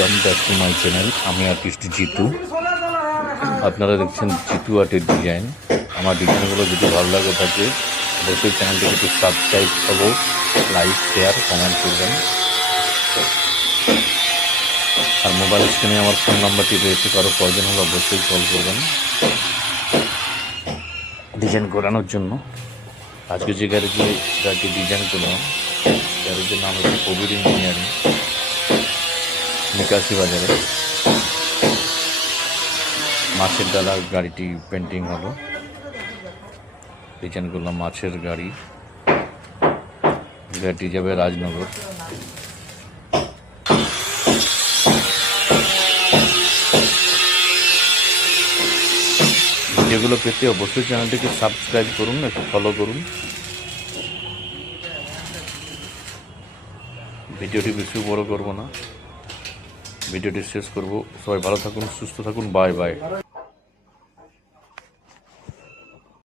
Welcome back to my channel. আমি artist Jitu. আপনারা দেখছেন জিতু আর্টের ডিজাইন। আমার ডিজাইনগুলো যদি ভালো লাগে থাকে অবশ্যই চ্যানেলটিকে একটু সাবস্ক্রাইব করবো, লাইক, শেয়ার, কমেন্ট করবেন। আর মোবাইল স্ক্রিনে আমার ফোন নাম্বারটি রয়েছে, কারো প্রয়োজন হলে অবশ্যই কল করবেন ডিজাইন করানোর জন্য। আজকে যে গাড়িটি ডিজাইন করলাম, গ্যারেজের নাম হচ্ছে কোভিড ইঞ্জিনিয়ারিং, নিকাশি বাজারে। মাছের ডালা গাড়িটি পেন্টিং হলো, ডিজাইন করলাম মাছের গাড়ি। গাড়িটি যাবে রাজনগর। ভিডিওগুলো পেতে অবশ্যই চ্যানেলটিকে সাবস্ক্রাইব করুন, একটু ফলো করুন। ভিডিওটি বেশি বড় করব না, ভিডিওটি শেষ করব। সবাই ভালো থাকুন, সুস্থ থাকুন। Bye bye.